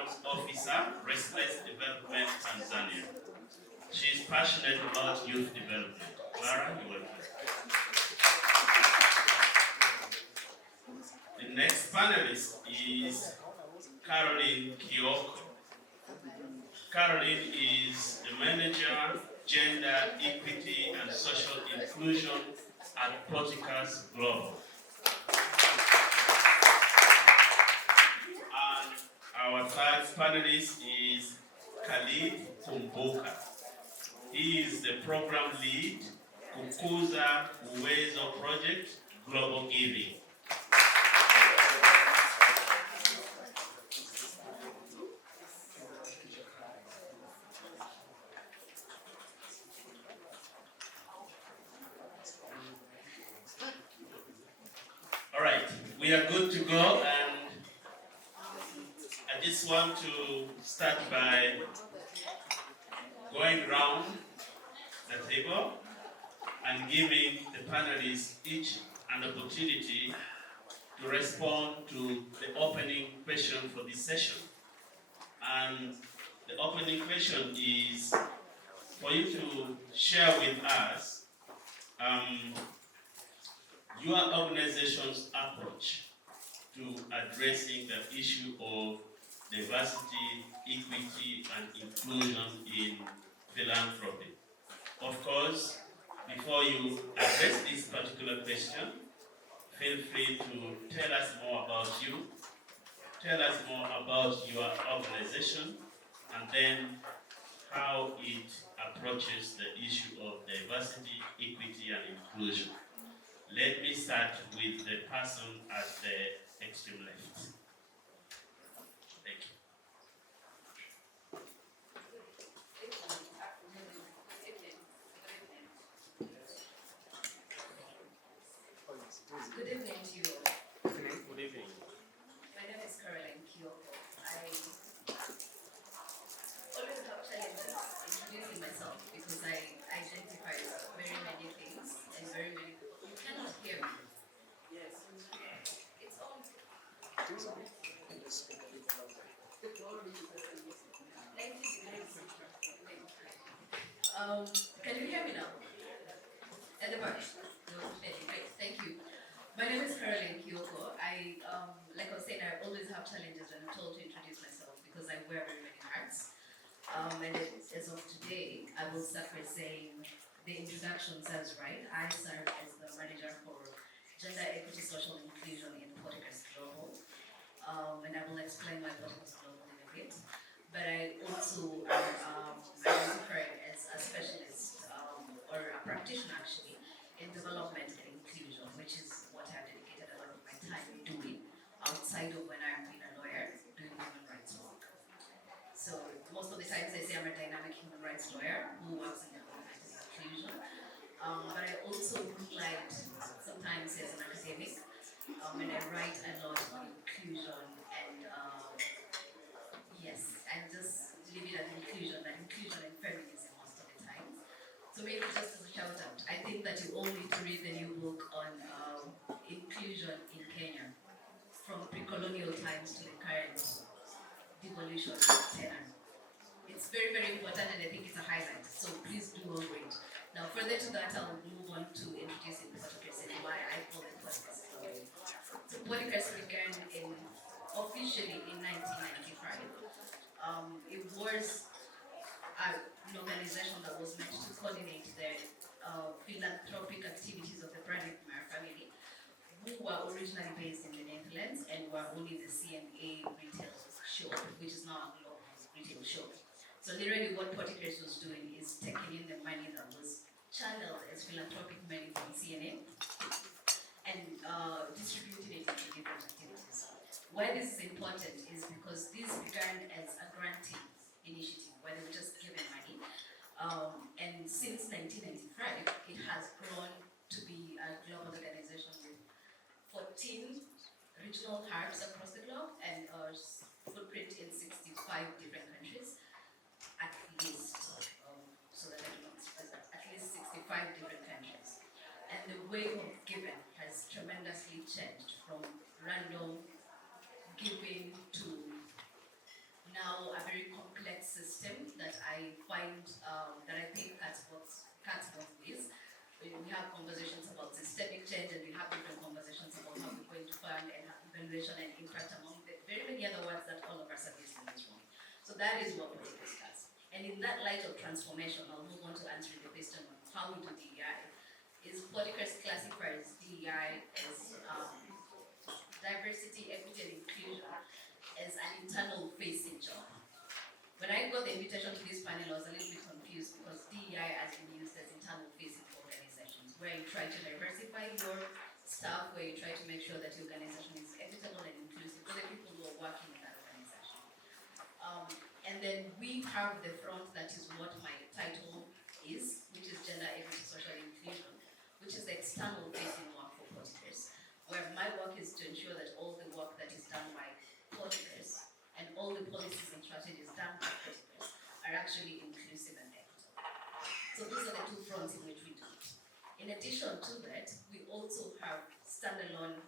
Programs Officer, Restless Development, Tanzania. She is passionate about youth development. Clara, you're welcome. The next panelist is Caroline Kioko. Caroline is the Manager, Gender, Equity and Social Inclusion at Proticus Global. And our third panelist is Khalid Kumbuka. He is the Program Lead, Kukuza Uwezo Project, Global Giving. All right, we are good to go, and I just want to start by going around the table and giving the panelists each an opportunity to respond to the opening question for this session. And the opening question is for you to share with us your organization's approach to addressing the issue of diversity, equity, and inclusion in philanthropy. Of course, before you address this particular question, feel free to tell us more about you, tell us more about your organization, and then how it approaches the issue of diversity, equity, and inclusion. Let me start with the person at the extreme left. Thank you. Good evening to you all. Good evening. My name is Caroline Kioko. I always have challenges introducing myself because I identify very many things and very many people. You cannot hear me. Yes. It's on. Can you hear me now? At the back? No, great, thank you. My name is Caroline Kioko. Like I was saying, I always have challenges when I'm told to introduce myself because I wear very many hats. And as of today, I will start by saying the introduction says right. I serve as the manager for Gender, Equity, Social Inclusion in Proticus Global. And I will explain my Proticus Global in a bit. But I also identify as a specialist or a practitioner actually in development and inclusion, which is what I've dedicated a lot of my time doing outside of when I'm being a lawyer doing human rights work. So most of the times I say I'm a dynamic human rights lawyer who works in development and inclusion. But I also moonlight sometimes as an academic, and I write a lot on inclusion and yes, and just leave it at inclusion and feminism most of the time. So maybe just as a shout out, I think that you all need to read the new book on inclusion in Kenya, from pre-colonial times to the current devolution tenor. It's very, very important and I think it's a highlight, so please do all read. Now further to that, I'll move on to introducing Proticus and why I call it Proticus. So Proticus began officially in 1995. It was an organization that was meant to coordinate the philanthropic activities of the Brandimar family, who were originally based in the Netherlands and were only the CNA retail shop, which is now a global retail shop. So literally what Proticus was doing is taking in the money that was channeled as philanthropic money from CNA and distributing it into different activities. Why this is important is because this began as a granting initiative where they were just given money. And since 1995, it has grown to be a global organization with 14 regional hubs across the globe and a footprint in 65 different countries, at least. So that I do not express that, at least 65 different countries. And the way of giving has tremendously changed from random giving to that I think cuts both ways. We have conversations about systemic change, and we have different conversations about how we're going to fund and evaluation and impact, among the very many other words that all of us are using in this room. So that is what we'll discuss. And in that light of transformation, I'll move on to answering the question on how we do DEI. Is Politicus classifies DEI as diversity, equity, and inclusion as an internal facing job. When I got the invitation to this panel, I was a little bit confused because DEI has been used as internal facing organizations, where you try to diversify your staff, where you try to make sure that your organization is equitable and inclusive for the people who are working in that organization. And then we have the front, that is what my title is, which is Gender Equity, Social Inclusion, which is the external facing work for Politicus, where my work is to ensure that all the work that is done by Politicus and all the policies and strategies done by Politicus are actually inclusive and equitable. So these are the two fronts in which we do it. In addition to that, we also have standalone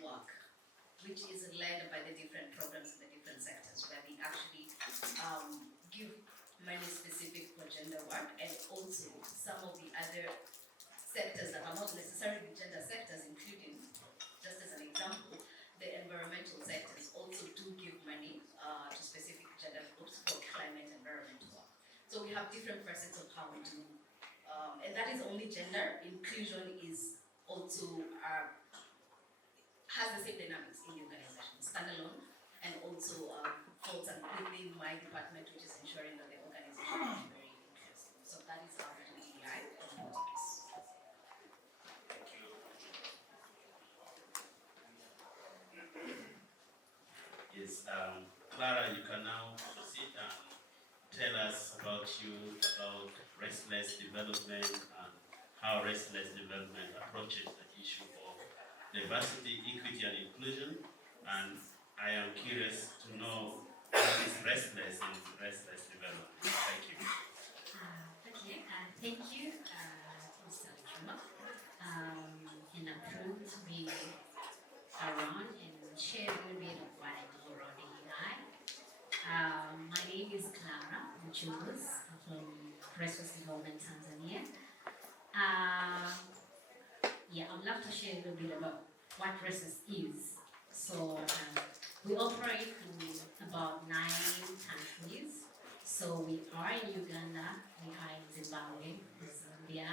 work, which is led by the different programs in the different sectors, where we actually give money specific for gender work, and also some of the other sectors that are not necessarily gender sectors, including, just as an example, the environmental sectors also do give money to specific gender groups for climate environment work. So we have different facets of how we do, and that is only gender. Inclusion is also has the same dynamics in the organization, standalone, and also falls within my department, which is ensuring that the organization is very inclusive. So that is how we do DEI and Politicus. Yes, Clara, you can now proceed and tell us about you, about restless development, and how restless development approaches the issue of diversity, equity, and inclusion. And I am curious to know what is restless in restless development. Thank you. Thank you, Mr. Chuma. And I'm thrilled to be around and share a little bit of what I do around DEI. My name is Clara Mchungus from Restless Development Tanzania. I'd love to share a little bit about what Restless is. So we operate in about 9 countries. So we are in Uganda, we are in Zimbabwe, Zambia,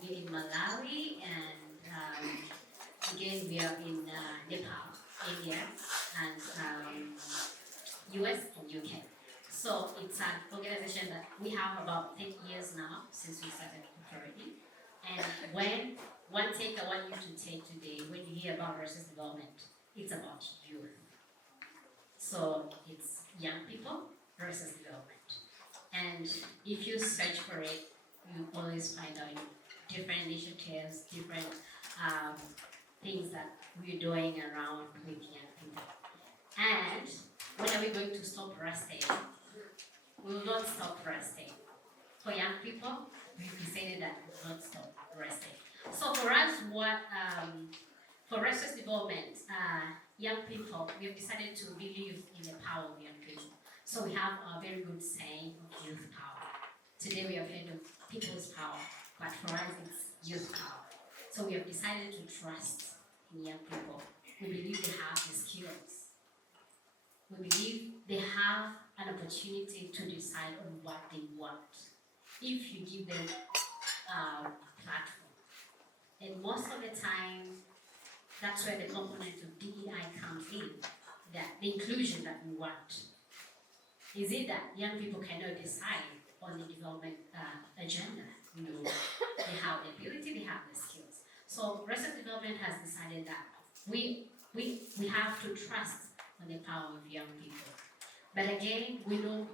we're in Malawi, and again we are in Nepal, India, and US and UK. So it's an organization that we have about 10 years now since we started operating. And one take I want you to take today, when you hear about versus development, it's about youth. So it's young people versus development. And if you search for it, you always find out different initiatives, different things that we're doing around with young people. And when are we going to stop resting? We will not stop resting. For young people, we've decided that we will not stop resting. So for us, for restless development, young people, we have decided to believe in the power of young people. So we have a very good saying of youth power. Today we have heard of people's power, but for us it's youth power. So we have decided to trust in young people. We believe they have the skills. We believe they have an opportunity to decide on what they want if you give them a platform. And most of the time, that's where the component of DEI comes in, that the inclusion that we want. Is it that young people cannot decide on the development agenda? No, they have the ability, they have the skills. So Restless Development has decided that we have to trust on the power of young people. But again, we know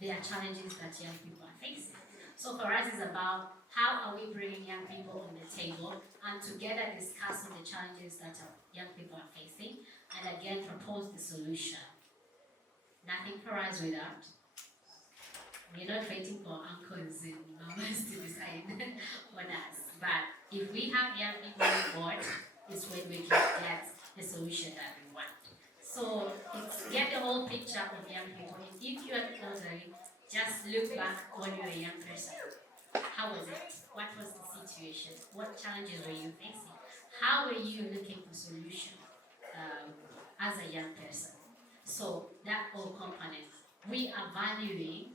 there are challenges that young people are facing. So for us, it's about how are we bringing young people on the table and together discuss on the challenges that young people are facing, and again propose the solution. Nothing for us without. We're not waiting for uncles and mamas to decide on us. But if we have young people on board, it's when we can get the solution that we want. So it's get the whole picture of young people. And if you are elderly, Just look back when you were a young person. How was it? What was the situation? What challenges were you facing? How were you looking for solution as a young person? So that whole component, we are valuing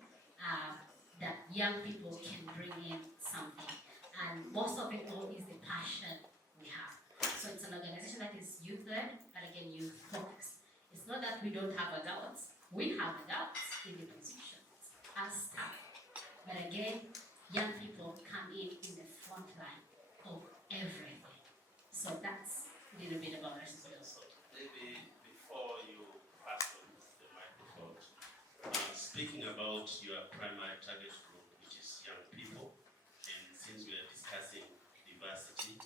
that young people can bring in something, and most of it all is the passion we have. So it's an organization that is youth-led, but again, youth-focused. It's not that we don't have adults. We have adults in the positions as staff. But again, young people come in the front line of everything. So that's a little bit about resilience. So maybe before you pass on the microphone, speaking about your primary target group, which is young people, and since we are discussing diversity,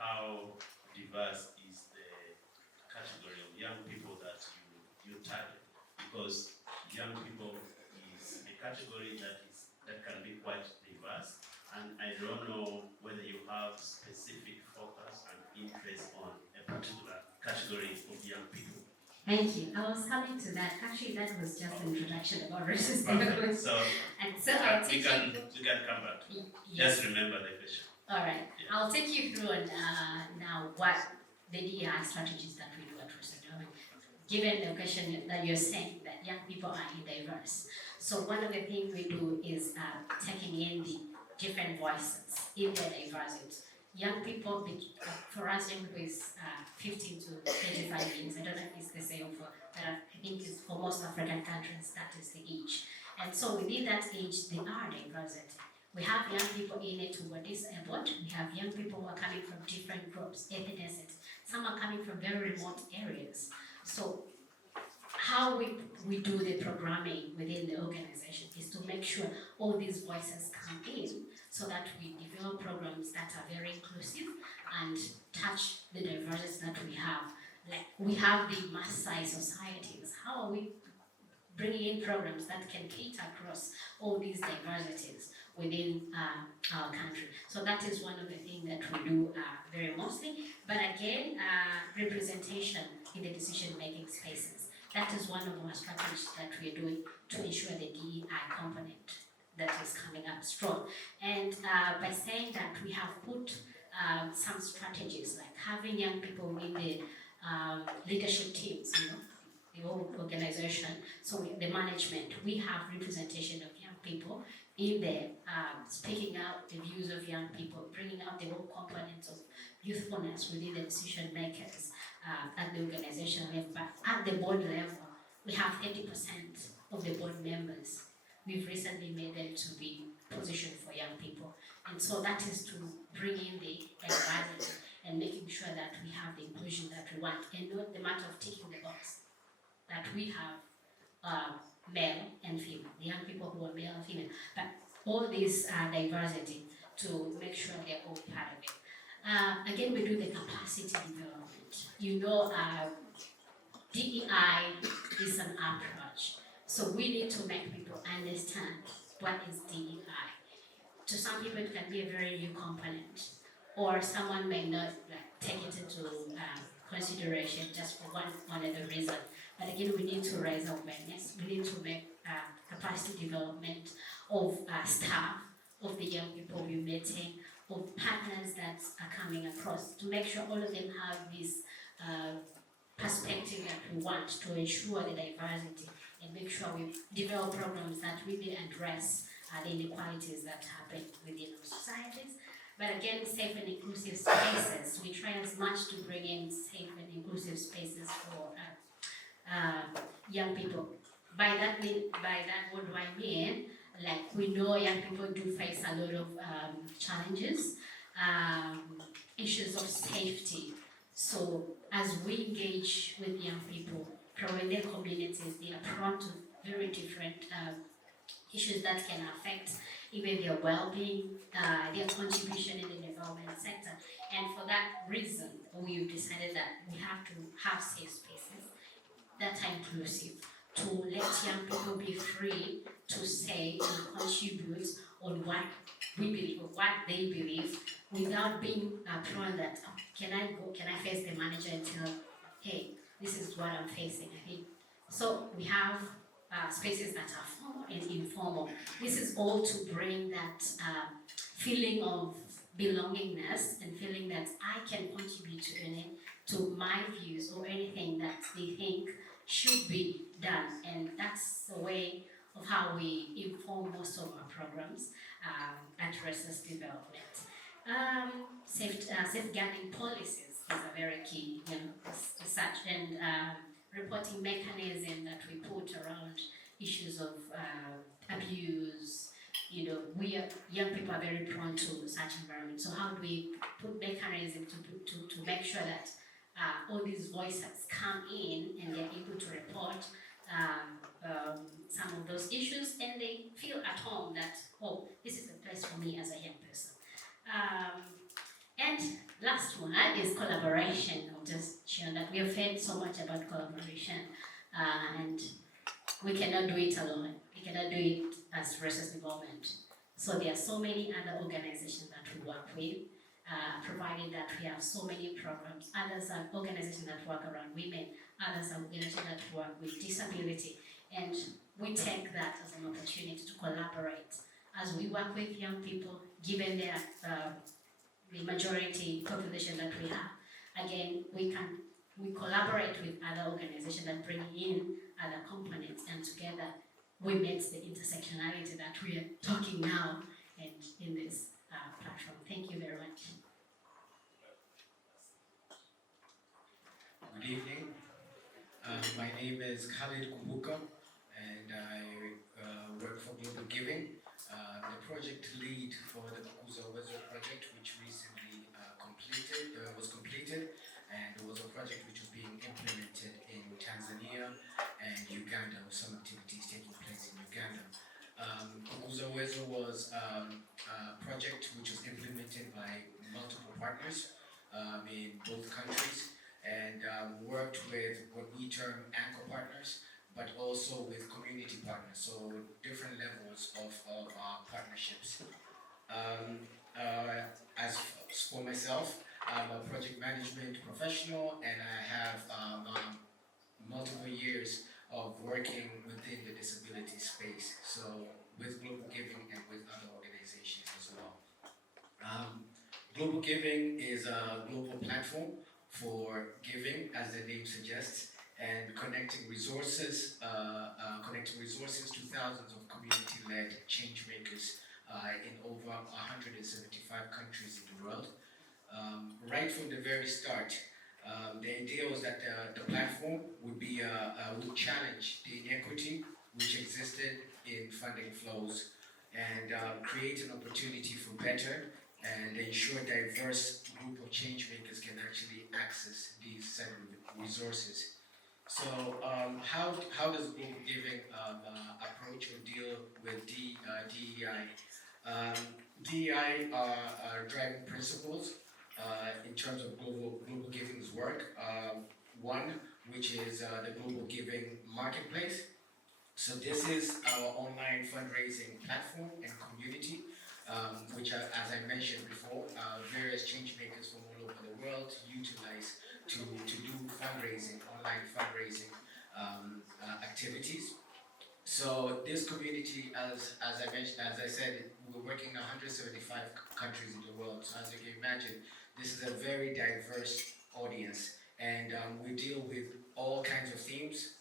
how diverse is the category of young people that you target? Because young people is a category that can be quite diverse, and I don't know whether you have specific focus and interest on a particular category of young people. Thank you. I was coming to that. Actually, that was just an introduction about racist Perfect. So, and so I'll take we can come back. Yes. Just remember the question. All right. Yeah. I'll take you through now what the DEI strategies that we do at Resident. Given the question that you're saying that young people are diverse. So one of the things we do is taking in the different voices in their diversity. Young people, for us, young people is 15 to 35 years. I don't know if it's the same for, but I think it's for most African countries, that is the age. And so within that age, there are diversity. We have young people in it who are disabled. We have young people who are coming from different groups, ethnicities. Some are coming from very remote areas. So how we do the programming within the organization is to make sure all these voices come in so that we develop programs that are very inclusive and touch the diversity that we have. Like we have the mass size societies. How are we bringing in programs that can cater across all these diversities within our country? So that is one of the things that we do very mostly. But again, representation in the decision-making spaces. That is one of our strategies that we are doing to ensure the DEI component that is coming up strong. And by saying that, we have put some strategies like having young people in the leadership teams, the whole organization. So the management, we have representation of young people in there, speaking out the views of young people, bringing out the whole components of youthfulness within the decision makers at the organization level. But at the board level, we have 30% of the board members. We've recently made them to be positioned for young people. And so that is to bring in the diversity and making sure that we have the inclusion that we want, and not the matter of ticking the box. That we have male and female, the young people who are male and female, but all this diversity to make sure they're all part of it. Again, we do the capacity development. DEI is an approach, so we need to make people understand what is DEI. To some people, it can be a very new component, or someone may not take it into consideration just for one other reason. But again, we need to raise awareness. We need to make capacity development of staff, of the young people we're meeting, of partners that are coming across, to make sure all of them have this perspective that we want to ensure the diversity and make sure we develop programs that really address the inequalities that happen within our societies. But again, safe and inclusive spaces. We try as much to bring in safe and inclusive spaces for young people. By that, what do I mean? Like, we know young people do face a lot of challenges, issues of safety. So as we engage with young people, from their communities, they are prone to very different issues that can affect even their well-being, their contribution in the development sector. And for that reason, we've decided that we have to have safe spaces that are inclusive, to let young people be free to say and contribute on what we believe, or what they believe, without being prone that, can I face the manager and tell, hey, this is what I'm facing. I think so. We have spaces that are formal and informal. This is all to bring that feeling of belongingness and feeling that I can contribute to my views or anything that they think should be done. And that's the way of how we inform most of our programs at Resource Development. Safeguarding policies is a very key, such, and reporting mechanism that we put around issues of abuse. Young people are very prone to such environments. So how do we put mechanism to make sure that all these voices come in and they're able to report some of those issues, and they feel at home that, oh, this is a place for me as a young person. And last one is collaboration. I'll just share that we have heard so much about collaboration, and we cannot do it alone. We cannot do it as resource development. So there are so many other organizations that we work with, provided that we have so many programs. Others are organizations that work around women. Others are organizations that work with disability. And we take that as an opportunity to collaborate. As we work with young people, given their the majority population that we have, again, we collaborate with other organizations that bring in other components, and together we meet the intersectionality that we are talking now and in this platform. Thank you very much. Good evening. My name is Khalid Kumbuka, and I work for Global Giving, the project lead for the Kukuza Wezo project, which recently was completed, and it was a project which was being implemented in Tanzania and Uganda, with some activities taking place in Uganda. Kukuza Wezo was a project which was implemented by multiple partners in both countries, and worked with what we term anchor partners, but also with community partners, so different levels of our partnerships. As for myself, I'm a project management professional, and I have multiple years of working within the disability space, so with Global Giving and with other organizations as well. Global Giving is a global platform for giving, as the name suggests, and connecting resources to thousands of community-led change makers in over 175 countries in the world. Right from the very start, the idea was that the platform would challenge the inequity which existed in funding flows, and create an opportunity for better and ensure diverse group of change makers can actually access these set of resources. So how does Global Giving approach or deal with DEI? DEI are driving principles in terms of Global Giving's work. One, which is the Global Giving Marketplace. So this is our online fundraising platform and community, which are, as I mentioned before, various change makers from all over the world utilize to do fundraising, online fundraising activities. So this community, as I mentioned, as I said, we're working in 175 countries in the world. So as you can imagine, this is a very diverse audience, and we deal with all kinds of themes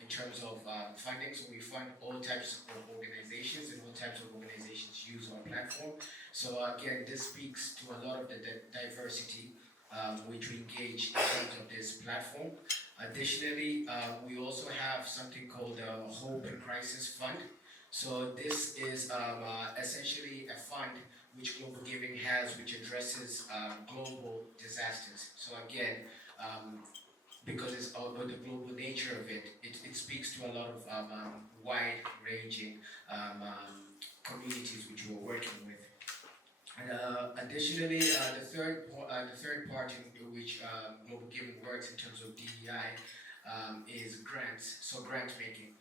in terms of funding. So we fund all types of organizations, and all types of organizations use our platform. So again, this speaks to a lot of the diversity which we engage in terms of this platform. Additionally, we also have something called the Hope and Crisis Fund. So this is essentially a fund which Global Giving has, which addresses global disasters. So again, because it's about the global nature of it, it speaks to a lot of wide-ranging communities which we're working with. Additionally, the third part in which Global Giving works in terms of DEI is grants, so grant making.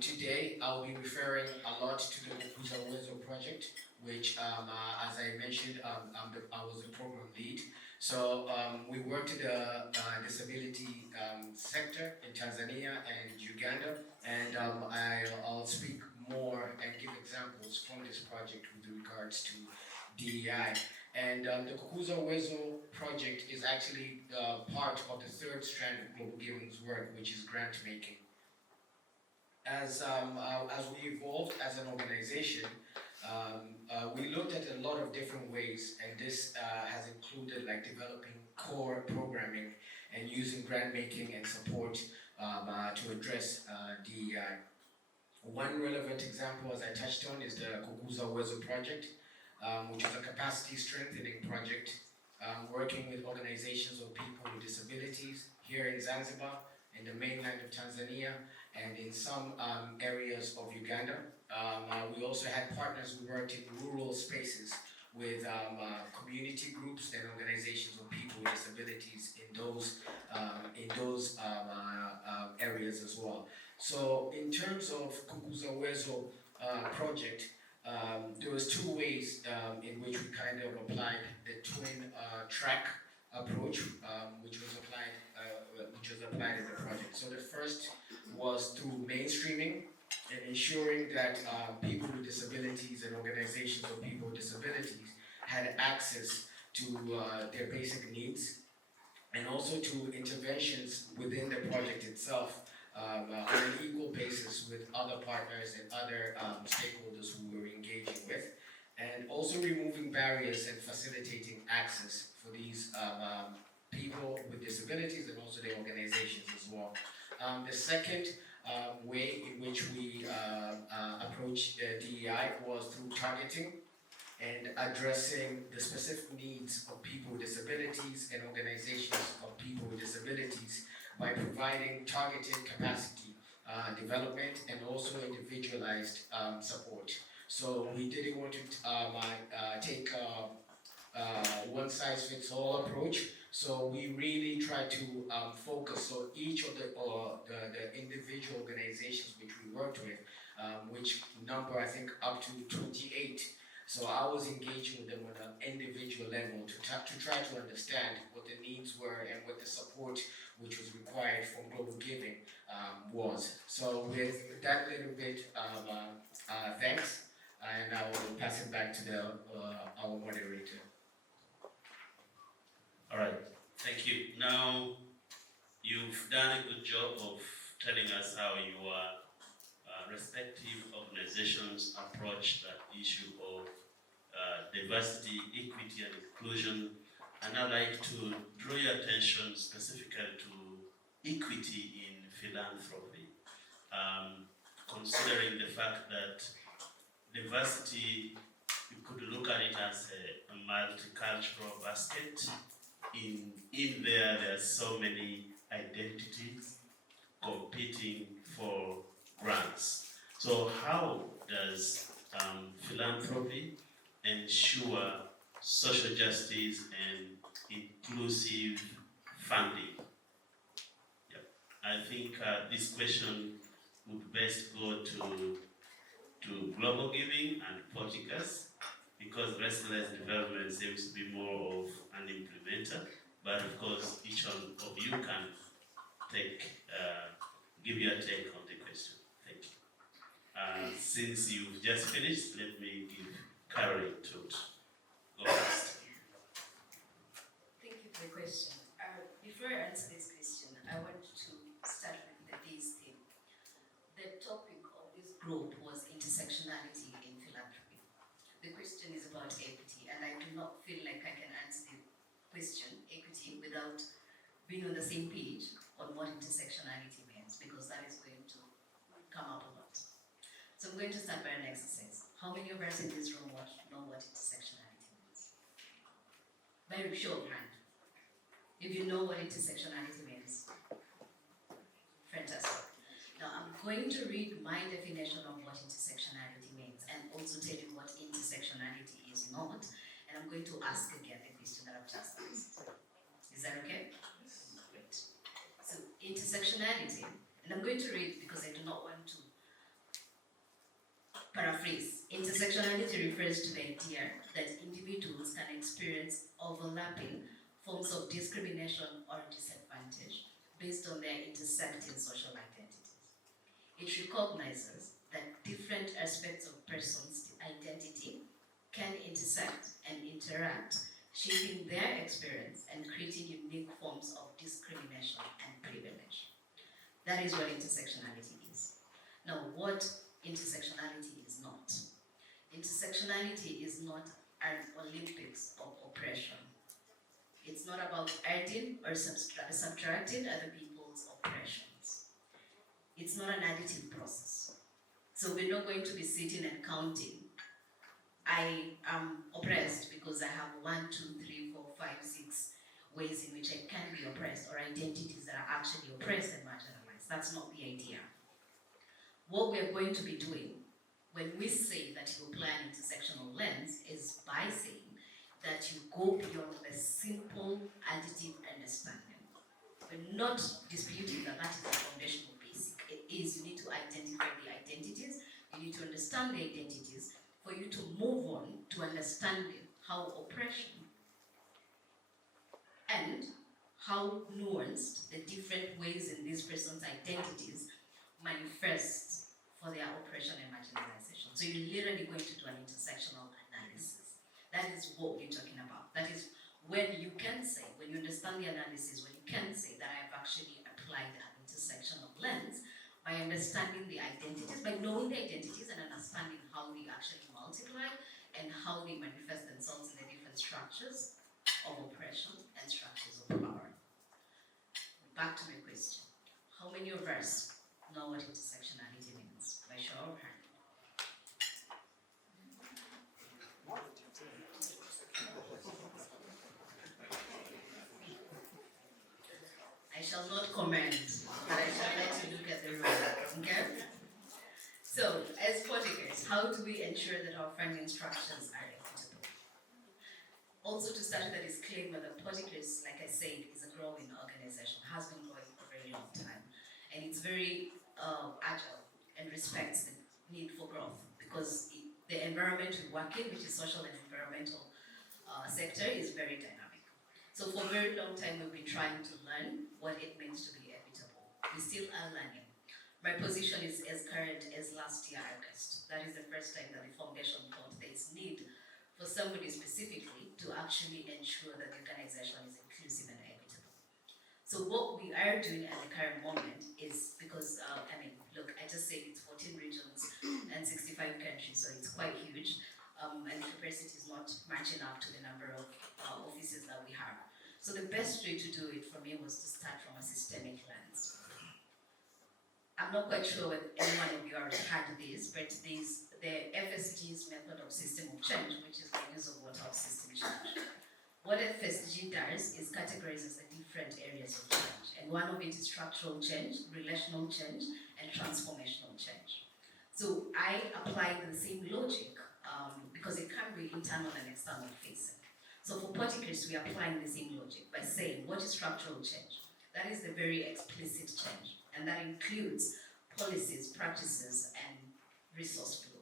Today, I'll be referring a lot to the Kukuza Uwezo project, which, as I mentioned, I was the program lead. So we worked in the disability sector in Tanzania and Uganda, and I'll speak more and give examples from this project with regards to DEI. And the Kukuza Uwezo project is actually part of the third strand of Global Giving's work, which is grant making. As we evolved as an organization, we looked at a lot of different ways, and this has included like developing core programming and using grant making and support to address DEI. One relevant example, as I touched on, is the Kukuza Uwezo project, which is a capacity strengthening project working with organizations of people with disabilities here in Zanzibar, in the mainland of Tanzania, and in some areas of Uganda. We also had partners who worked in rural spaces with community groups and organizations of people with disabilities in those areas as well. So in terms of Kukuza Uwezo project, there was two ways in which we kind of applied the twin track approach, which was applied in the project. So the first was through mainstreaming and ensuring that people with disabilities and organizations of people with disabilities had access to their basic needs, and also to interventions within the project itself on an equal basis with other partners and other stakeholders who we were engaging with, and also removing barriers and facilitating access for these people with disabilities and also their organizations as well. The second way in which we approach DEI was through targeting and addressing the specific needs of people with disabilities and organizations of people with disabilities by providing targeted capacity development and also individualized support. So we didn't want to take a one-size-fits-all approach. So we really try to focus on each of the individual organizations which we worked with, which number I think up to 28. So I was engaging with them on an individual level to try to understand what the needs were and what the support which was required from Global Giving was. So with that little bit of thanks, and I will pass it back to our moderator. All right, thank you. Now, you've done a good job of telling us how your respective organizations approach that issue of diversity, equity, and inclusion. And I'd like to draw your attention specifically to equity in philanthropy, considering the fact that diversity, you could look at it as a multicultural basket. In there are so many identities competing for grants. So how does philanthropy ensure social justice and inclusive funding? Yep. I think this question would best go to Global Giving and Portuguese, because restless development seems to be more of an implementer, but of course each one of you can give your take on the question. Thank you. Since you've just finished, let me give Carol to go first. Thank you for the question. Before I answer this question, I want to start with this theme. The topic of this group was intersectionality in philanthropy. The question is about equity, and I do not feel like I can answer the question, equity, without being on the same page on what intersectionality means, because that is going to come up a lot. So I'm going to start by an exercise. How many of us in this room know what intersectionality means? By a show of hand. If you know what intersectionality means. Fantastic. Now I'm going to read my definition of what intersectionality means and also tell you what intersectionality is not, and I'm going to ask again the question that I've just asked. Is that okay? Great. So intersectionality, and I'm going to read because I do not want to Paraphrase, intersectionality refers to the idea that individuals can experience overlapping forms of discrimination or disadvantage based on their intersecting social identities. It recognizes that different aspects of person's identity can intersect and interact, shaping their experience and creating unique forms of discrimination and privilege. That is what intersectionality is. Now, what intersectionality is not. Intersectionality is not an Olympics of oppression. It's not about adding or subtracting other people's oppressions. It's not an additive process. So we're not going to be sitting and counting. I am oppressed because I have 1, 2, 3, 4, 5, 6 ways in which I can be oppressed, or identities that are actually oppressed and marginalized. That's not the idea. What we're going to be doing when we say that you apply an intersectional lens is by saying that you go beyond the simple additive understanding. We're not disputing that that is the foundational basic. It is, you need to identify the identities, you need to understand the identities for you to move on to understanding how oppression and how nuanced the different ways in this person's identities manifest for their oppression and marginalization. So you're literally going to do an intersectional analysis. That is what we're talking about. That is when you can say, when you understand the analysis, when you can say that I've actually applied an intersectional lens by understanding the identities, by knowing the identities and understanding how they actually multiply and how they manifest themselves in the different structures of oppression and structures of power. Back to my question. How many of us know what intersectionality means? By show of hand. I shall not comment, but I shall let you look at the room, okay? So, as politicers, how do we ensure that our funding structures are equitable? Also, to start with a disclaimer, that politicers, like I said, is a growing organization, has been growing for a very long time, and it's very agile and respects the need for growth, because the environment we work in, which is social and environmental sector, is very dynamic. So for a very long time, we've been trying to learn what it means to be equitable. We still are learning. My position is as current as last year, August. That is the first time that the foundation thought there is need for somebody specifically to actually ensure that the organization is inclusive and equitable. So what we are doing at the current moment is, because, look, I just said it's 14 regions and 65 countries, so it's quite huge. And the capacity is not matching up to the number of offices that we have. So the best way to do it for me was to start from a systemic lens. I'm not quite sure whether any one of you already had this, but there's the FSG's method of system of change, which is the use of water of system change. What FSG does is categorizes the different areas of change, and one of it is structural change, relational change, and transformational change. So I apply the same logic because it can be internal and external facing. So for particles, we are applying the same logic by saying, what is structural change? That is the very explicit change, and that includes policies, practices, and resource flow.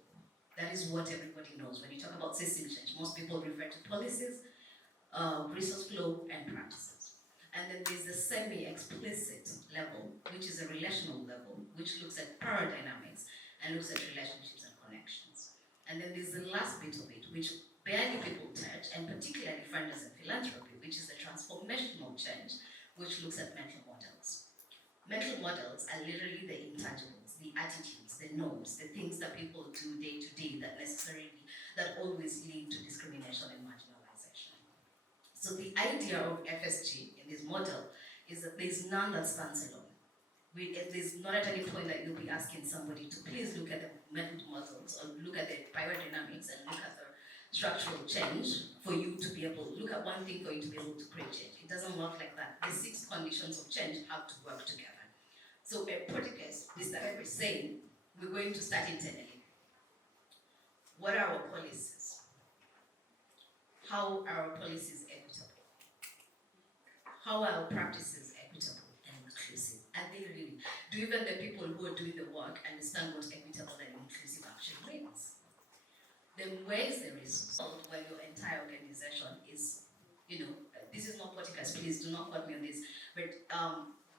That is what everybody knows. When you talk about system change, most people refer to policies, resource flow, and practices. And then there's a semi-explicit level, which is a relational level, which looks at power dynamics and looks at relationships and connections. And then there's the last bit of it, which barely people touch, and particularly funders and philanthropy, which is the transformational change, which looks at mental models. Mental models are literally the intangibles, the attitudes, the norms, the things that people do day to day that always lead to discrimination and marginalization. So the idea of FSG in this model is that there's none that stands alone. There's not at any point that you'll be asking somebody to please look at the mental models or look at the power dynamics and look at the structural change for you to be able to look at one thing for you to be able to create change. It doesn't work like that. The 6 conditions of change have to work together. So at Portuguese, we started by saying we're going to start internally. What are our policies? How are our policies equitable? How are our practices equitable and inclusive? Are they really? Do even the people who are doing the work understand what equitable and inclusive are? actually wins. Then where is the result where your entire organization is, this is not podcast, please do not quote me on this, but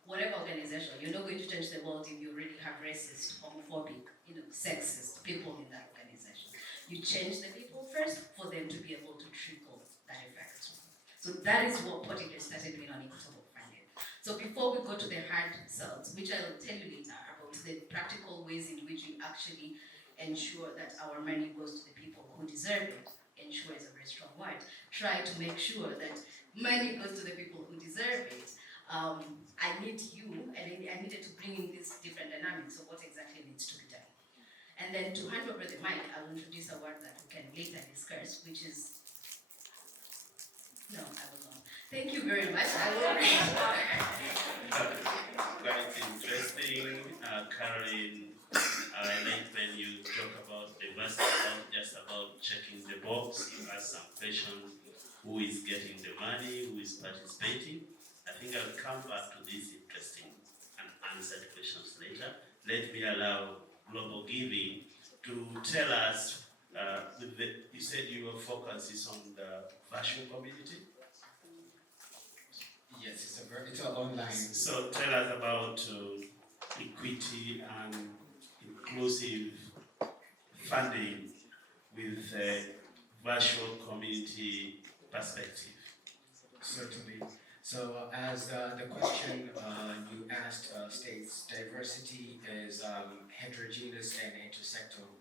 whatever organization, you're not going to change the world if you already have racist, homophobic, sexist people in that organization. You change the people first for them to be able to trickle that effect. So that is what Portugal started doing on equitable funding. So before we go to the hard sells, which I will tell you later about the practical ways in which you actually ensure that our money goes to the people who deserve it, ensure is a very strong word, try to make sure that money goes to the people who deserve it. I need you, and I needed to bring in this different dynamics of what exactly needs to be done. And then to hand over the mic, I will introduce a word that we can later discuss, which is, no, I will not. Thank you very much. I will Quite interesting, Caroline. I like when you talk about diversity, not just about checking the box. You ask some questions: who is getting the money? Who is participating? I think I'll come back to these interesting and answered questions later. Let me allow Global Giving to tell us. You said your focus is on the virtual community. Yes, it's an online. So tell us about equity and inclusive funding with a virtual community perspective. Certainly. So as the question you asked states, diversity is heterogeneous and intersectoral.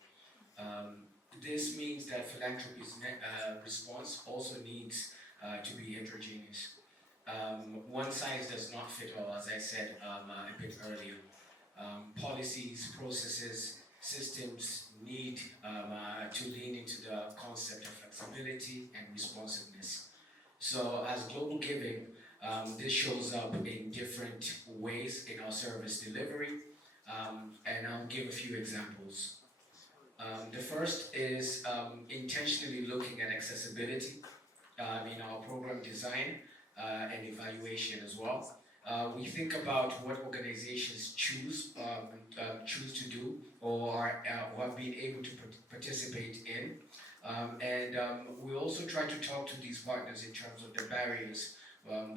This means that philanthropy's response also needs to be heterogeneous. One size does not fit all, as I said a bit earlier. Policies, processes, systems need to lean into the concept of flexibility and responsiveness. So as global giving, this shows up in different ways in our service delivery, and I'll give a few examples. The first is intentionally looking at accessibility in our program design and evaluation as well. We think about what organizations choose to do or have been able to participate in. We also try to talk to these partners in terms of the barriers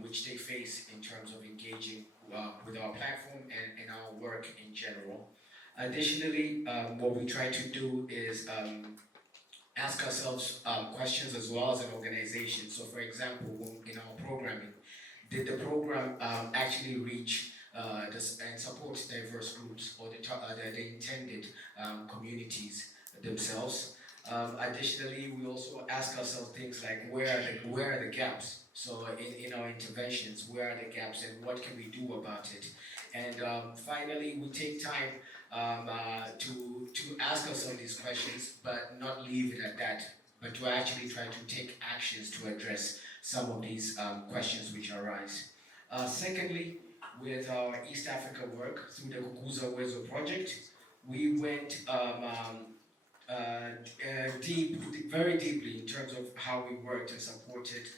which they face in terms of engaging with our platform and our work in general. Additionally, what we try to do is ask ourselves questions as well as an organization. So for example, in our programming, did the program actually reach and support diverse groups or the intended communities themselves? Additionally, we also ask ourselves things like where are the gaps? So in our interventions, where are the gaps and what can we do about it? And finally, we take time to ask ourselves these questions, but not leave it at that, but to actually try to take actions to address some of these questions which arise. Secondly, with our East Africa work through the Kukuza Wezo project, we went very deeply in terms of how we worked and supported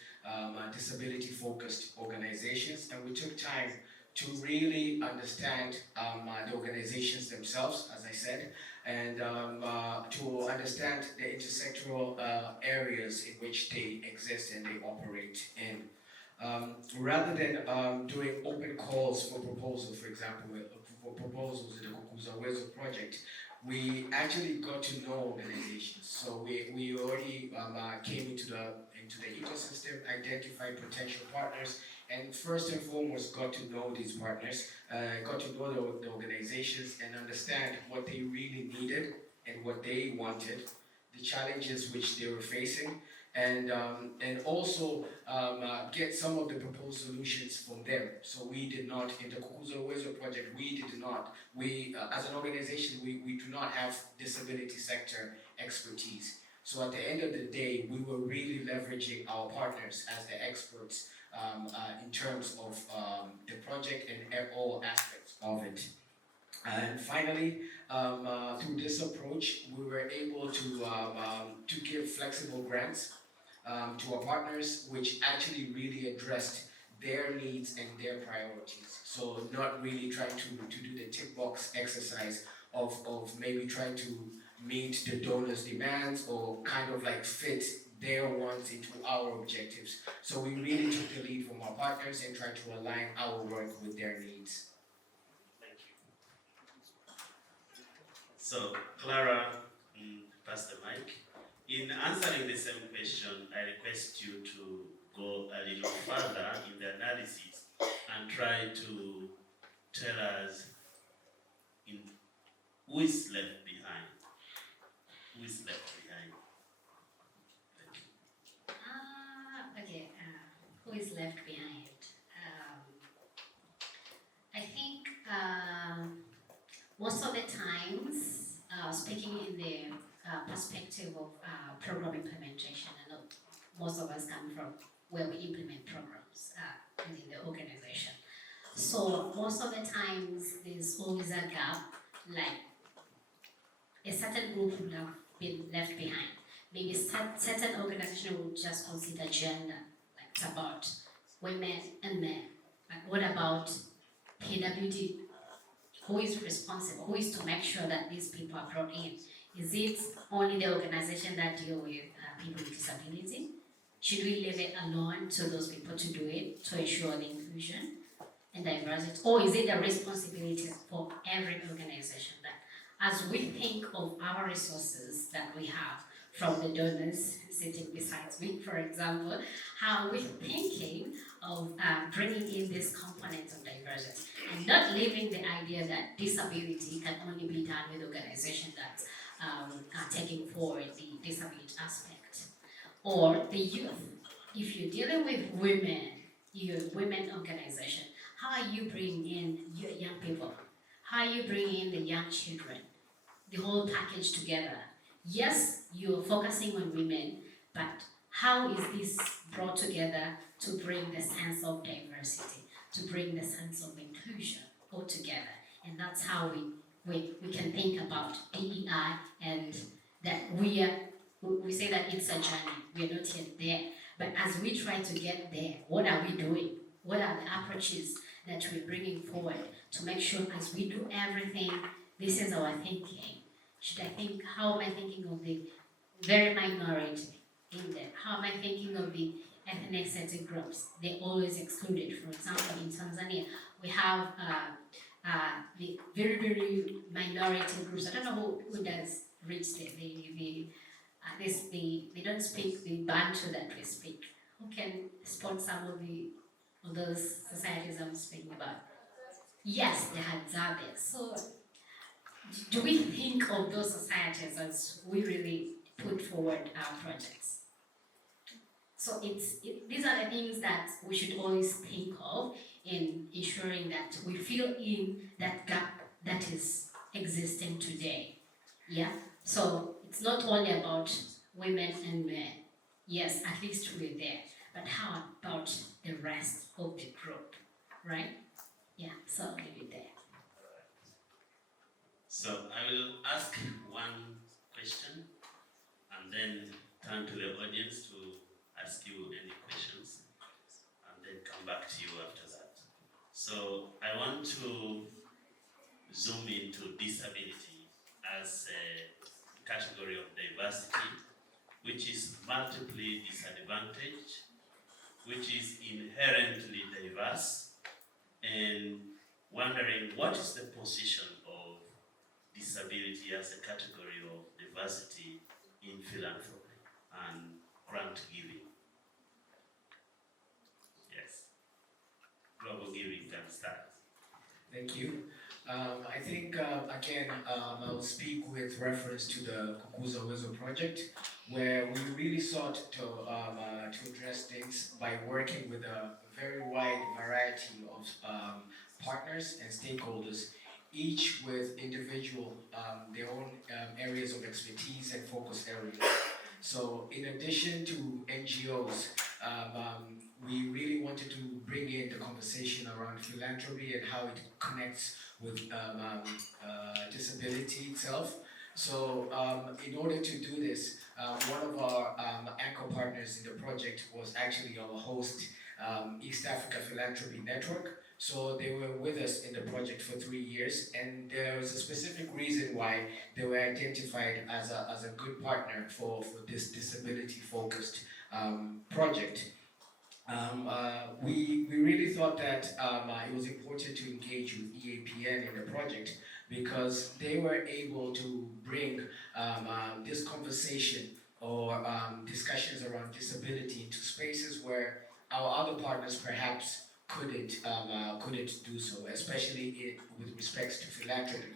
disability-focused organizations, and we took time to really understand the organizations themselves, as I said, and to understand the intersectoral areas in which they exist and they operate in. Rather than doing open calls for proposals, for example, for proposals in the Kukuza Wezo project, we actually got to know organizations. So we already came into the ecosystem, identified potential partners, and first and foremost got to know these partners, got to know the organizations and understand what they really needed and what they wanted, the challenges which they were facing, and also get some of the proposed solutions from them. So we did not, in the Kukuza Wezo project, we as an organization, we do not have disability sector expertise. So at the end of the day, we were really leveraging our partners as the experts in terms of the project and all aspects of it. And finally, through this approach, we were able to give flexible grants to our partners, which actually really addressed their needs and their priorities. So not really trying to do the tick box exercise of maybe trying to meet the donors' demands or kind of like fit their wants into our objectives. So we really took the lead from our partners and tried to align our work with their needs. Thank you. So, Clara, pass the mic. In answering the same question, I request you to go a little further in the analysis and try to tell us who is left behind. Who is left behind? Thank you. Okay, who is left behind? I think most of the times, speaking in the perspective of program implementation, I know most of us come from where we implement programs within the organization. So most of the times, there's always a gap, like a certain group would have been left behind. Maybe certain organization would just consider gender, like it's about women and men. But what about PWD? Who is responsible? Who is to make sure that these people are brought in? Is it only the organization that deal with people with disability? Should we leave it alone to those people to do it, to ensure the inclusion and diversity? Or is it the responsibility for every organization that as we think of our resources that we have from the donors sitting beside me, for example, how are we thinking of bringing in this component of diversity and not leaving the idea that disability can only be done with organizations that are taking forward the disability aspect. Or the youth. If you're dealing with women, your women organization, how are you bringing in your young people? How are you bringing in the young children? The whole package together. Yes, you're focusing on women, but how is this brought together to bring the sense of diversity, to bring the sense of inclusion all together? And that's how we can think about DEI, and that we say that it's a journey, we're not yet there. But as we try to get there, what are we doing? What are the approaches that we're bringing forward to make sure as we do everything, this is our thinking? How am I thinking of the very minority in there? How am I thinking of the ethnicity groups? They're always excluded. For example, in Tanzania, we have the very, very minority groups. I don't know who does reach there. They don't speak the Bantu that we speak. Who can spot some of those societies I'm speaking about? Yes, the Hadzabe. So, do we think of those societies as we really put forward our projects? So these are the things that we should always think of in ensuring that we fill in that gap that is existing today. Yeah. So it's not only about women and men. Yes, at least we're there. But how about the rest of the group, right? Yeah. So I'll leave it there. So I will ask one question and then turn to the audience to ask you any questions and then come back to you after that. So I want to zoom into disability as a category of diversity, which is multiply disadvantaged, which is inherently diverse, and wondering what is the position of disability as a category of diversity in philanthropy and grant giving. Yes. Global giving can start. Thank you. I think, again, I'll speak with reference to the Kukuza Uwezo project, where we really sought to address things by working with a very wide variety of partners and stakeholders, each with individual, their own areas of expertise and focus areas. So in addition to NGOs, we really wanted to bring in the conversation around philanthropy and how it connects with disability itself. So in order to do this, one of our anchor partners in the project was actually our host, East Africa Philanthropy Network. So they were with us in the project for 3 years, and there was a specific reason why they were identified as a good partner for this disability-focused project. We really thought that it was important to engage with EAPN in the project because they were able to bring this conversation or discussions around disability into spaces where our other partners perhaps couldn't do so, especially with respects to philanthropy.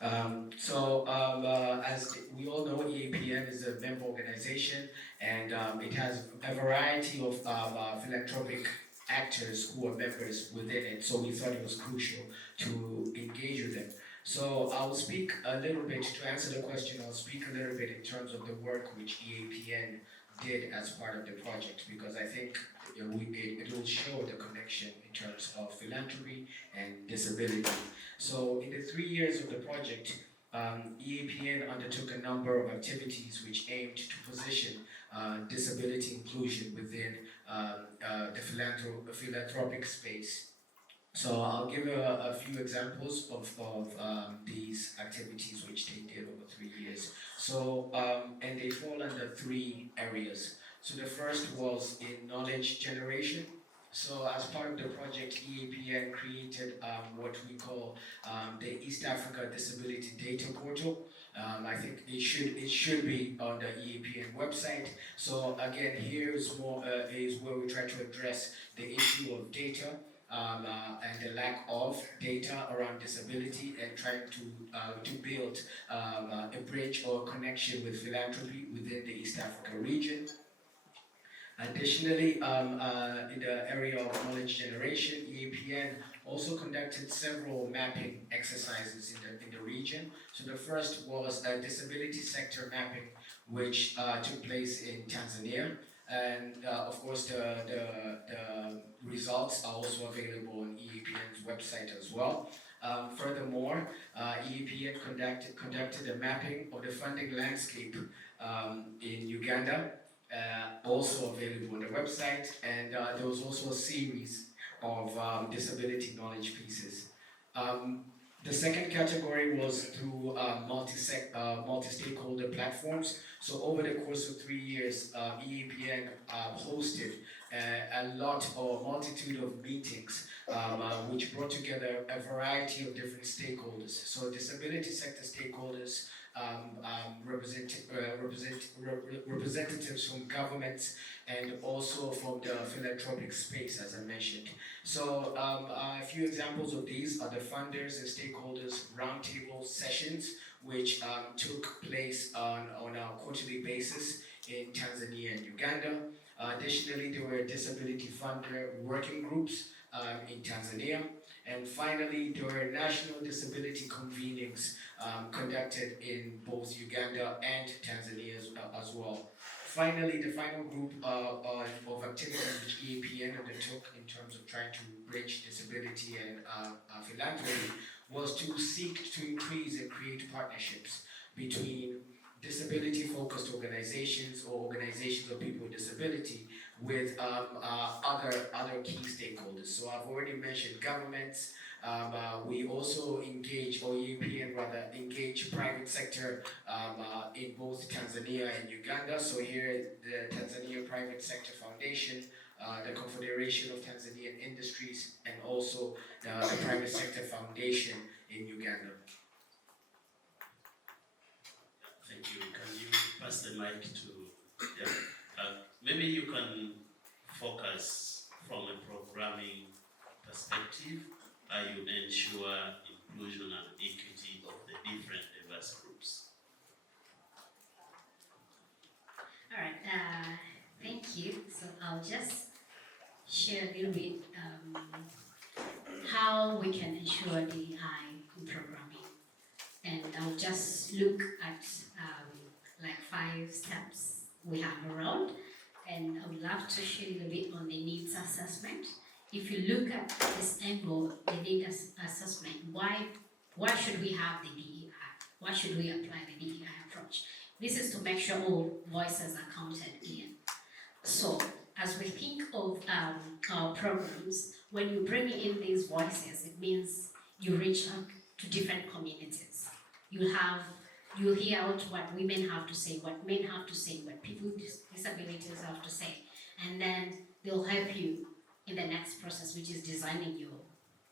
As we all know, EAPN is a member organization, and it has a variety of philanthropic actors who are members within it. So we thought it was crucial to engage with them. So I'll speak a little bit to answer the question. I'll speak a little bit in terms of the work which EAPN did as part of the project, because I think it will show the connection in terms of philanthropy and disability. So in the 3 years of the project, EAPN undertook a number of activities which aimed to position disability inclusion within the philanthropic space. So I'll give a few examples of these activities which they did over 3 years. So, and they fall under 3 areas. So the first was in knowledge generation. So as part of the project, EAPN created what we call the East Africa Disability Data Portal. I think it should be on the EAPN website. So again, here is where we try to address the issue of data and the lack of data around disability, and trying to build a bridge or connection with philanthropy within the East Africa region. Additionally, in the area of knowledge generation, EAPN also conducted several mapping exercises in the region. So the first was a disability sector mapping, which took place in Tanzania. And of course, the results are also available on EAPN's website as well. Furthermore, EAPN conducted a mapping of the funding landscape in Uganda, also available on the website, and there was also a series of disability knowledge pieces. The second category was through multi-stakeholder platforms. So over the course of 3 years, EAPN hosted a multitude of meetings which brought together a variety of different stakeholders. So disability sector stakeholders, representatives from governments, and also from the philanthropic space, as I mentioned. So a few examples of these are the funders and stakeholders roundtable sessions, which took place on a quarterly basis in Tanzania and Uganda. Additionally, there were disability funder working groups in Tanzania. And finally, there were national disability convenings conducted in both Uganda and Tanzania as well. Finally, the final group of activities which EAPN undertook in terms of trying to bridge disability and philanthropy was to seek to increase and create partnerships between disability-focused organizations or organizations of people with disability with other key stakeholders. So I've already mentioned governments. We also engage, or EAPN rather, engage private sector in both Tanzania and Uganda. So here, the Tanzania Private Sector Foundation, the Confederation of Tanzanian Industries, and also the Private Sector Foundation in Uganda. Thank you. Can you pass the mic to, maybe you can focus from a programming perspective, how you ensure inclusion and equity of the different diverse groups. All right, thank you. So I'll just share a little bit how we can ensure DEI in programming. And I'll just look at like 5 steps we have around. And I would love to share a little bit on the needs assessment. If you look at this angle, the needs assessment, why should we have the DEI? Why should we apply the DEI approach? This is to make sure all voices are counted in. So as we think of our programs, when you bring in these voices, it means you reach out to different communities. You'll hear out what women have to say, what men have to say, what people with disabilities have to say, and then they'll help you in the next process, which is designing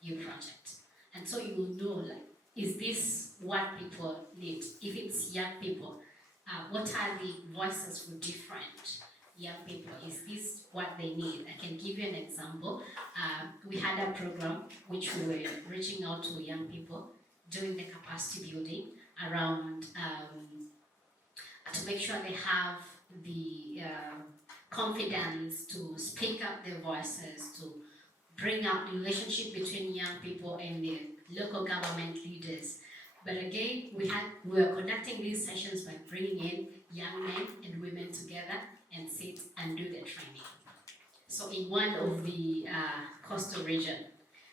your project. And so you will know, like, is this what people need? If it's young people, what are the voices for different young people? Is this what they need? I can give you an example. We had a program which we were reaching out to young people, doing the capacity building around to make sure they have the confidence to speak up their voices, to bring up the relationship between young people and the local government leaders. But again, we were conducting these sessions by bringing in young men and women together and sit and do the training. So in one of the coastal region,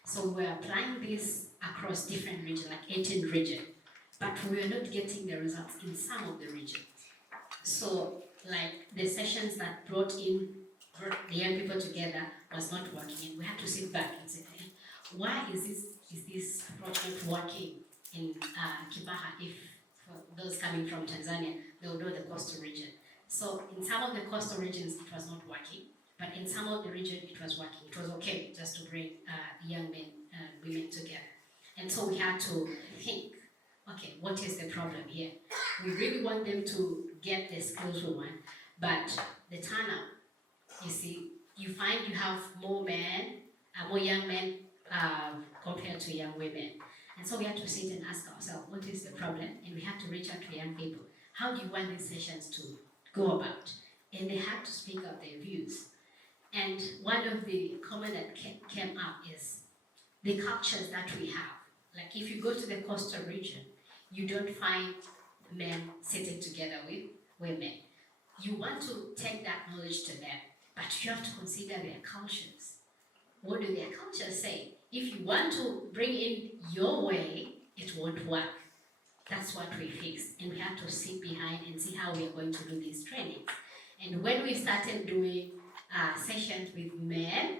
so we're applying this across different regions, like 18 regions, but we are not getting the results in some of the regions. So like the sessions that brought the young people together was not working, and we had to sit back and say, hey, why is this approach not working in Kibaha? If for those coming from Tanzania, they will know the coastal region. So in some of the coastal regions it was not working, but in some of the regions it was working. It was okay just to bring young men and women together. And so we had to think, okay, what is the problem here? We really want them to get the skills we want, but the turnout, you see, you find you have more young men compared to young women. And so we had to sit and ask ourselves, what is the problem? And we had to reach out to young people. How do you want these sessions to go about? And they had to speak up their views. And one of the comments that came up is the cultures that we have. Like if you go to the coastal region, you don't find men sitting together with women. You want to take that knowledge to them, but you have to consider their cultures. What do their cultures say? If you want to bring in your way, it won't work. That's what we fixed. And we had to sit behind and see how we are going to do these trainings. And when we started doing sessions with men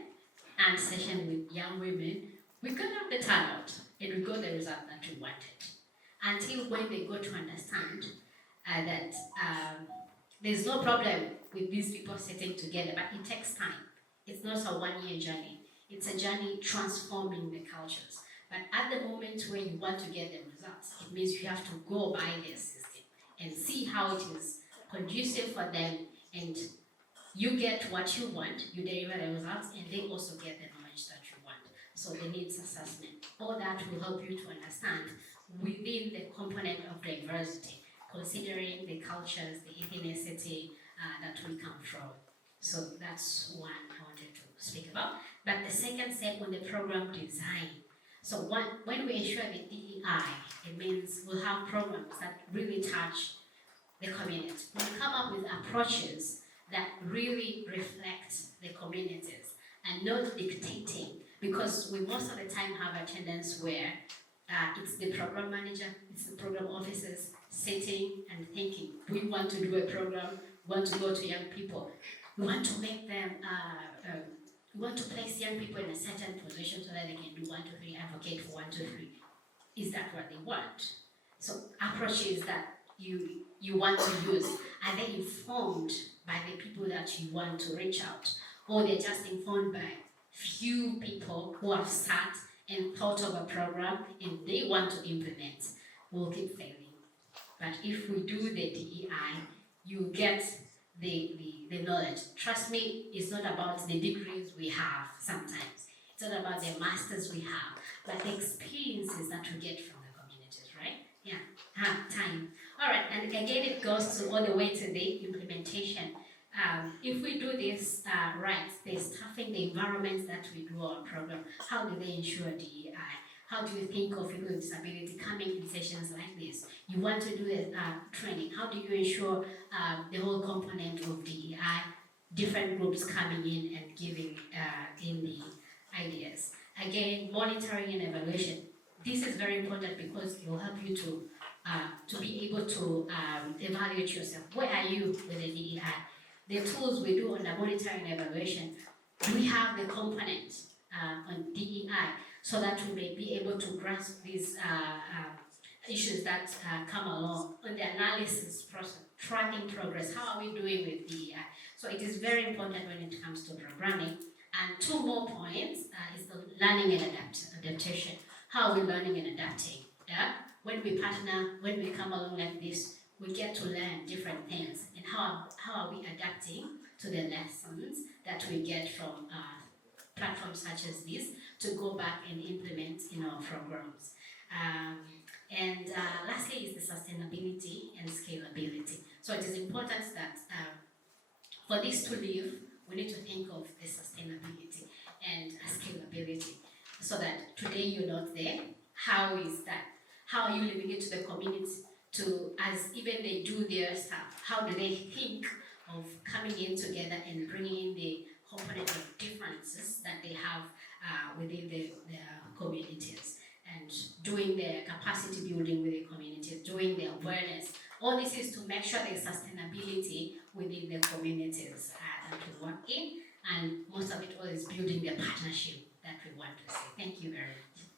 and sessions with young women, we got up the turnout and we got the result that we wanted. Until when they got to understand that there's no problem with these people sitting together, but it takes time. It's not a one-year journey. It's a journey transforming the cultures. But at the moment where you want to get the results, it means you have to go by their system and see how it is conducive for them, and you get what you want, you deliver the results, and they also get the knowledge that you want. So the needs assessment, all that will help you to understand within the component of diversity, considering the cultures, the ethnicity that we come from. So that's one I wanted to speak about. But the second step on the program design. So when we ensure the DEI, it means we'll have programs that really touch the community. We'll come up with approaches that really reflect the communities and not dictating, because we most of the time have attendance where it's the program manager, it's the program officers sitting and thinking, we want to do a program, we want to go to young people, we want to make them, we want to place young people in a certain position so that they can do 1, 2, 3, advocate for 1, 2, 3. Is that what they want? So approaches that you want to use, are they informed by the people that you want to reach out? Or they're just informed by few people who have sat and thought of a program and they want to implement? We'll keep failing. But if we do the DEI, you get the knowledge. Trust me, it's not about the degrees we have sometimes. It's not about the masters we have, but the experiences that we get from the communities, right? Yeah, time. All right, and again, it goes to all the way to the implementation. If we do this right, the staffing, the environments that we do our program, how do they ensure DEI? How do you think of people with disability coming in sessions like this? You want to do a training. How do you ensure the whole component of DEI, different groups coming in and giving in the ideas? Again, monitoring and evaluation. This is very important because it will help you to be able to evaluate yourself. Where are you with the DEI? the tools we do on the monitoring and evaluation, do we have the component on DEI so that we may be able to grasp these issues that come along on the analysis process, tracking progress, how are we doing with DEI? So it is very important when it comes to programming. And two more points is the learning and adaptation. How are we learning and adapting? Yeah? When we partner, when we come along like this, we get to learn different things. And how are we adapting to the lessons that we get from platforms such as this to go back and implement in our programs. And lastly is the sustainability and scalability. So it is important that for this to live, we need to think of the sustainability and scalability so that today you're not there. How is that? How are you living it to the community to, as even they do their stuff, how do they think of coming in together and bringing in the component of differences that they have within their communities and doing their capacity building with the communities, doing the awareness. All this is to make sure there's sustainability within the communities that we work in, and most of it all is building the partnership that we want to see. Thank you very much.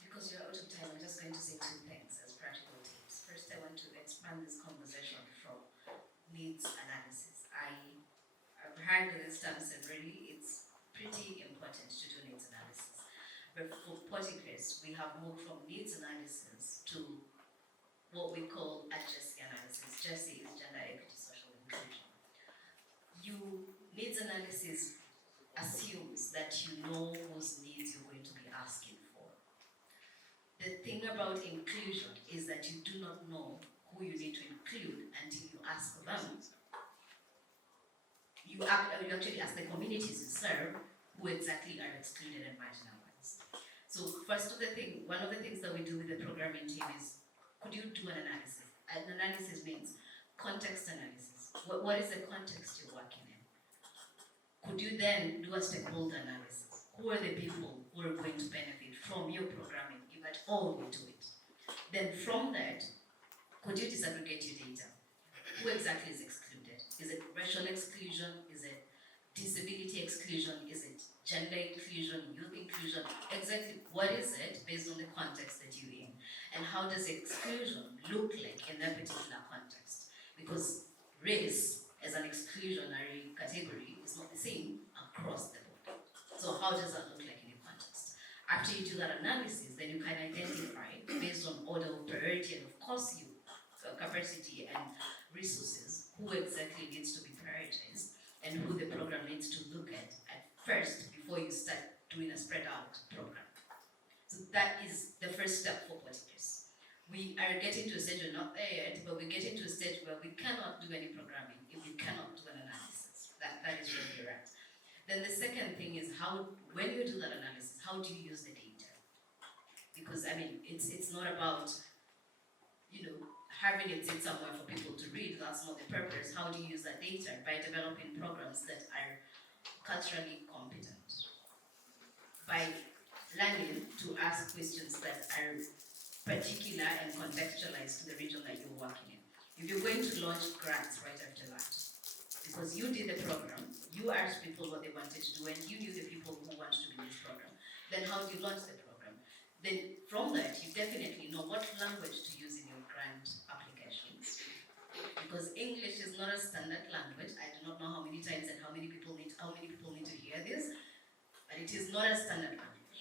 Because you're out of time, I'm just going to say two things as practical tips. First, I want to expand this conversation from needs analysis. I've heard this term said really, it's pretty important to do needs analysis. But for particulars, we have moved from needs analysis to what we call adjacency analysis. Adjacency is gender equity, social inclusion. Needs analysis assumes that you know whose needs you're going to be asking for. The thing about inclusion is that you do not know who you need to include until you ask them. You actually ask the communities you serve who exactly are excluded and marginalized. So one of the things that we do with the programming team is, could you do an analysis? An analysis means context analysis. What is the context you're working in? Could you then do a stakeholder analysis? Who are the people who are going to benefit from your programming, if at all you do it? Then from that, could you disaggregate your data? Who exactly is excluded? Is it racial exclusion? Is it disability exclusion? Is it gender inclusion, youth inclusion? Exactly what is it based on the context that you're in? And how does exclusion look like in that particular context? Because race as an exclusionary category is not the same across the board. So how does that look like in your context? After you do that analysis, then you can identify based on order of priority and of course capacity and resources, who exactly needs to be prioritized and who the program needs to look at first before you start doing a spread out program. So that is the first step for politics. We are getting to a stage, we're not there yet, but we're getting to a stage where we cannot do any programming if we cannot do an analysis. That is where we're at. Then the second thing is when you do that analysis, how do you use the data? Because it's not about, having it sit somewhere for people to read. That's not the purpose. How do you use that data? By developing programs that are culturally competent. By learning to ask questions that are particular and contextualized to the region that you're working in. If you're going to launch grants right after that, because you did the program, you asked people what they wanted to do, and you knew the people who want to be in this program, then how do you launch the program? Then from that, you definitely know what language to use in your grant applications. Because English is not a standard language. I do not know how many times and how many people need to hear this, but it is not a standard language.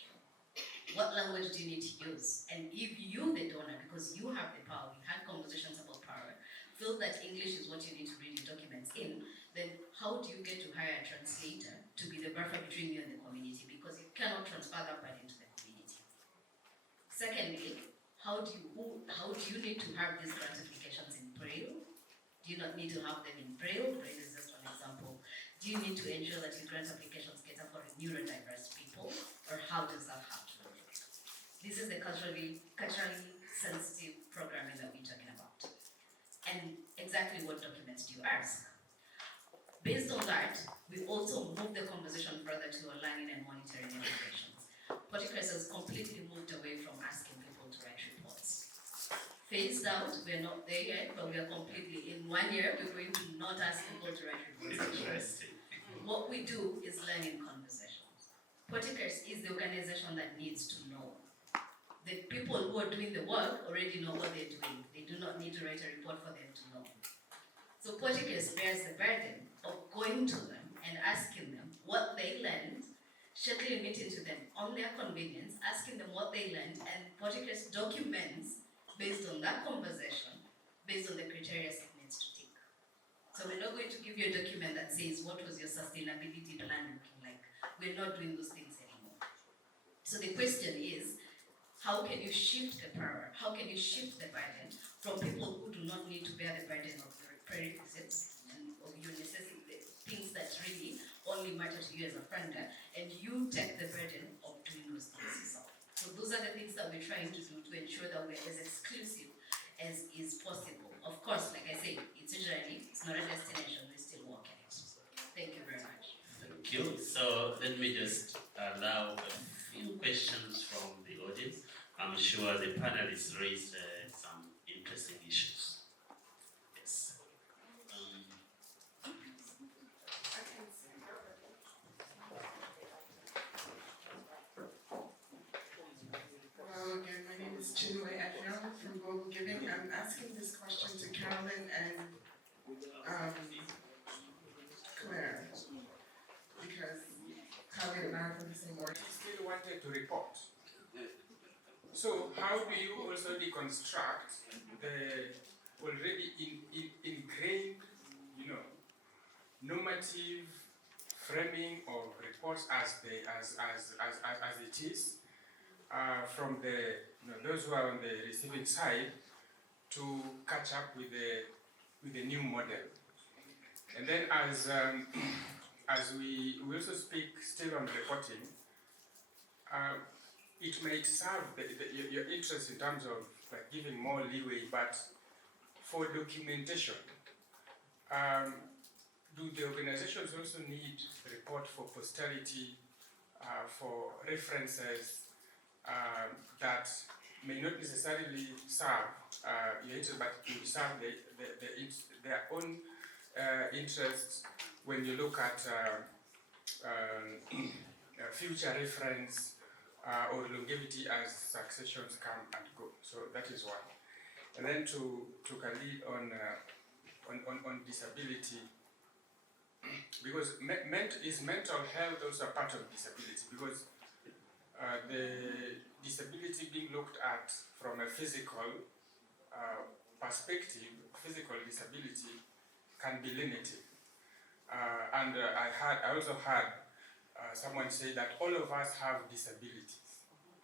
What language do you need to use? And if you, the donor, because you have the power, we had conversations about power, feel that English is what you need to read your documents in, then how do you get to hire a translator to be the buffer between you and the community? Because you cannot transfer that part into the community. Secondly, how do you need to have these grant applications in Braille? Do you not need to have them in Braille? Braille is just one example. Do you need to ensure that your grant applications cater for neurodiverse people? Or how does that have to work? This is the culturally sensitive programming that we're talking about. And exactly what documents do you ask? Based on that, we also moved the conversation further to our learning and monitoring evaluations. Politicals has completely moved away from asking people to write reports. phased out. We're not there yet, but we are completely, in 1 year, we're going to not ask people to write reports. Interesting. What we do is learning conversations. Politicers is the organization that needs to know. The people who are doing the work already know what they're doing. They do not need to write a report for them to know. So politicers bears the burden of going to them and asking them what they learned, scheduling a meeting to them on their convenience, asking them what they learned, and politicers documents based on that conversation, based on the criteria it needs to take. So we're not going to give you a document that says what was your sustainability plan looking like. We're not doing those things anymore. So the question is, how can you shift the power? How can you shift the burden from people who do not need to bear the burden of your prerequisites and of your necessity, things that really only matter to you as a funder, and you take the burden of doing those things yourself. So those are the things that we're trying to do to ensure that we're as exclusive as is possible. Of course, like I say, it's a journey, it's not a destination, we're still walking it. Thank you very much. Thank you. So let me just allow a few questions from the audience. I'm sure the panelists raised some interesting issues. Yes. Hello again, my name is Chinwe Effiong from Global Giving. I'm asking this question to Carolyn and Claire, because Carolyn and I are from the same org. Still wanted to report. So how do you also deconstruct the already ingrained, normative framing of reports as it is, from those who are on the receiving side to catch up with the new model, and then as we also speak still on reporting. It may serve your interest in terms of giving more leeway, but for documentation, do the organizations also need a report for posterity, for references that may not necessarily serve your interest, but to serve their own interests when you look at future reference or longevity as successions come and go. So that is one. And then to Khalid on disability, because is mental health also a part of disability? Because the disability being looked at from a physical perspective, physical disability can be limited. And I also heard someone say that all of us have disabilities.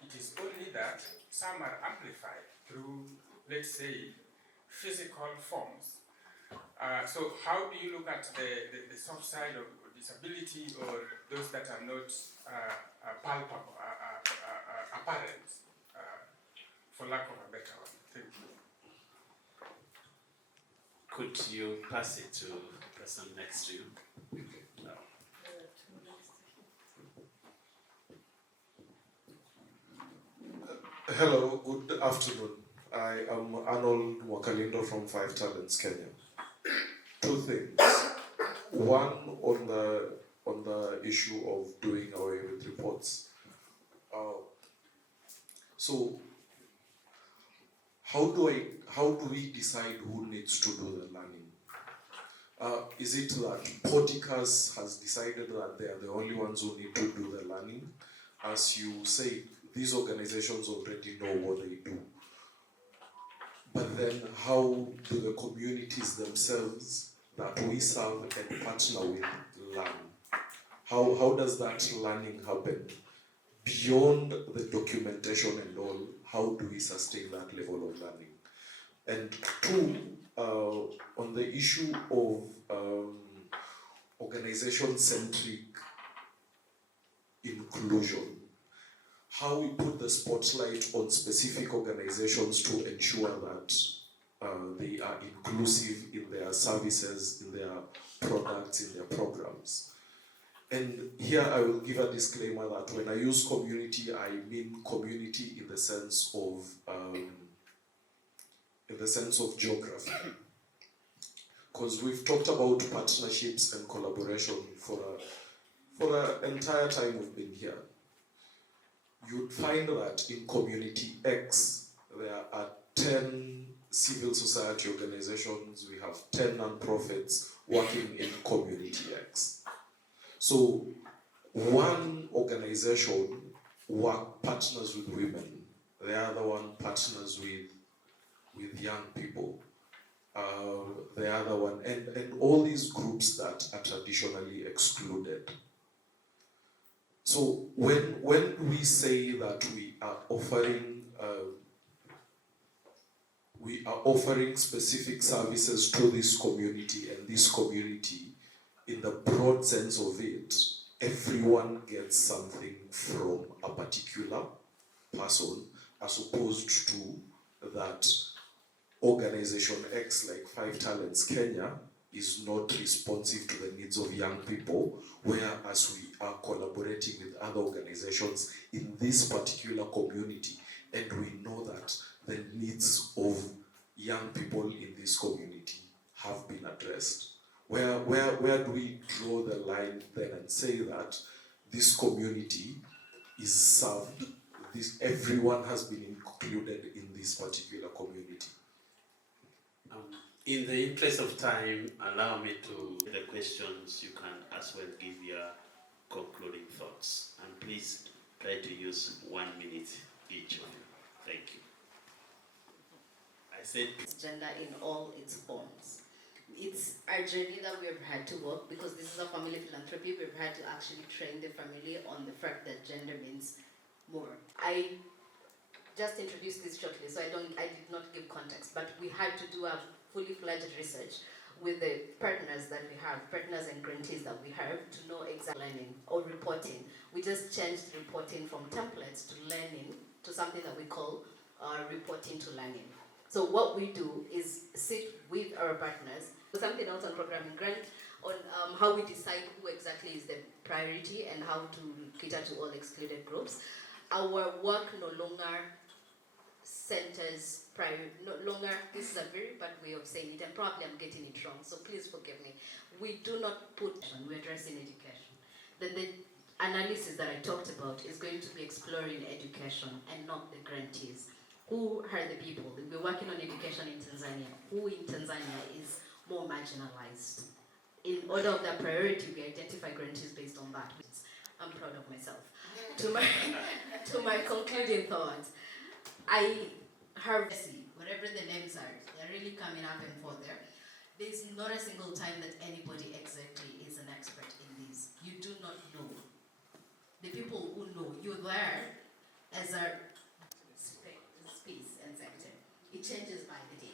It is only that some are amplified through, let's say, physical forms. So how do you look at the soft side of disability, or those that are not palpable, apparent, for lack of a better one? Thank you. Could you pass it to the person next to you? No. Hello, good afternoon. I am Arnold Mwakalindo from 5 Talents, Kenya. Two things. One on the issue of doing away with reports. So how do we decide who needs to do the learning? Is it that Porticus has decided that they are the only ones who need to do the learning? As you say, these organizations already know what they do. But then how do the communities themselves that we serve and partner with learn? How does that learning happen? Beyond the documentation and all, how do we sustain that level of learning? And two, on the issue of organization-centric inclusion, how we put the spotlight on specific organizations to ensure that they are inclusive in their services, in their products, in their programs. And here I will give a disclaimer that when I use community, I mean community in the sense of in the sense of geography. Because we've talked about partnerships and collaboration for the entire time we've been here. You'd find that in community X, there are 10 civil society organizations, we have 10 non-profits working in community X. So one organization partners with women, the other one partners with young people, the other one, and all these groups that are traditionally excluded. So when we say that we are offering specific services to this community, and this community, in the broad sense of it, everyone gets something from a particular person, as opposed to that organization X, like Five Talents Kenya, is not responsive to the needs of young people, whereas we are collaborating with other organizations in this particular community, and we know that the needs of young people in this community have been addressed. Where do we draw the line then and say that this community is served, everyone has been included in this particular community? In the interest of time, allow me to the questions. You can as well give your concluding thoughts, and please try to use 1 minute each of you. Thank you. I said Gender in all its forms. It's our journey that we've had to work, because this is a family philanthropy. We've had to actually train the family on the fact that gender means more. I just introduced this shortly, so I did not give context, but we had to do a fully fledged research with the partners that we have, partners and grantees that we have, to know exactly learning or reporting. We just changed reporting from templates to learning to something that we call reporting to learning. So what we do is sit with our partners, something else on programming grant, on how we decide who exactly is the priority and how to cater to all excluded groups. Our work no longer centers no longer, this is a very bad way of saying it, and probably I'm getting it wrong, so please forgive me. We do not we're addressing education. Then the analysis that I talked about is going to be exploring education and not the grantees. Who are the people? We're working on education in Tanzania. Who in Tanzania is more marginalized? In order of that priority, we identify grantees based on that. I'm proud of myself. To my concluding thoughts, I have, whatever the names are, they're really coming up and forth there. There's not a single time that anybody exactly is an expert in this. You do not know. The people who know, you're there as a space and sector. It changes by the day.